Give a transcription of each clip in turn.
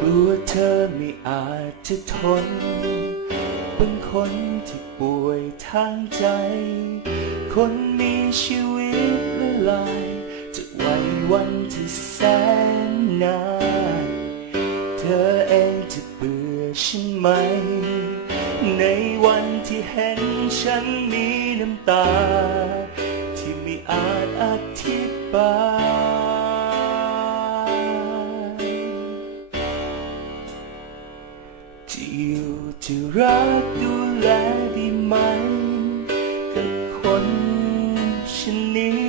กลัวเธอไม่อาจจะทน เป็นคนที่ป่วยทางใจ คนมีชีวิตละลายจากวัยวันที่แสนนานเธอเองจะเบื่อฉันไหม ในวันที่เห็นฉันมีน้ำตา ที่ไม่อาจอธิบาย อยู่จะรักดูแลได้ไหม กับคนชนนี้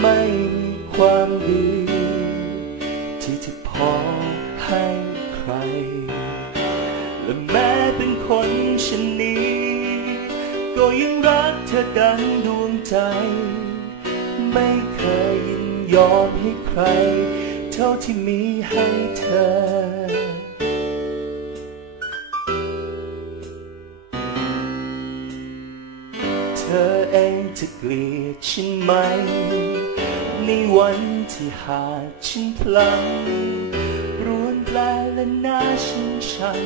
ไม่มีความดี ที่จะพอให้ใคร และแม้เป็นคนชนนี้ ก็ยังรักเธอดังดวงใจ ไม่เคยยินยอมให้ใคร เท่าที่มีให้เธอ อเองจะเกลียดฉันไหม ในวันที่หากฉันพลังรวนแปลและน่าชินชัน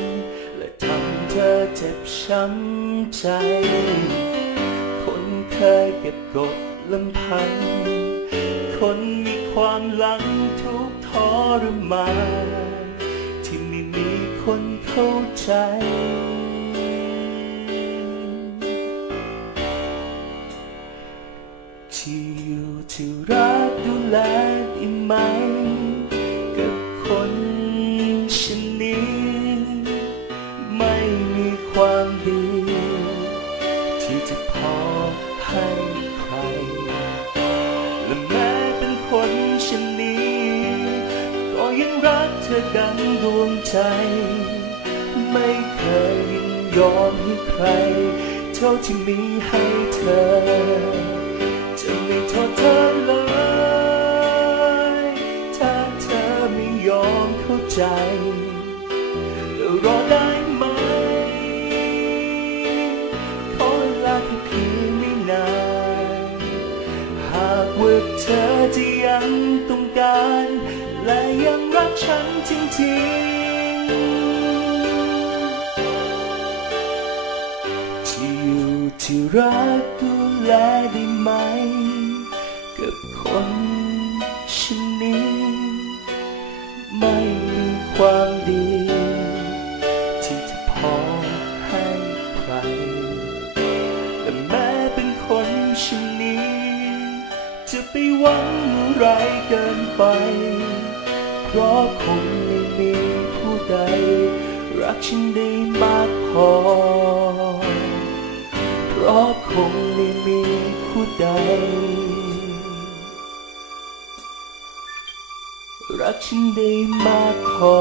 และทำเธอเจ็บช้ำใจ คนเคยเก็บกดลำพัน คนมีความหลังทุกทรมานที่ไม่มีคนเข้าใจ อยู่ที่รักดูแลได้ไหม กับคนชนนี้ ไม่มีความดี ที่จะพอให้ใคร และแม้เป็นคนชนนี้ ก็ยังรักเธอดังดวงใจ ไม่เคยยินยอมให้ใคร เท่าที่มีให้เธอ อมเข้าใจจะรอได้ไหม ขอลาแค่เพียงไม่นาน หากว่าเธอจะยังต้องการ และยังรักฉันจริงๆ ที่อยู่ที่รักดูแลได้ไหม กับคนชนนี้ ไม่มีความดี ที่จะพอให้ใคร แต่แม้เป็นคนชนนี้ จะไปหวังอะไรเกินไป เพราะคงไม่มีผู้ใด รักฉันได้มากพอ เพราะคงไม่มีผู้ใด รักฉันได้มากพอ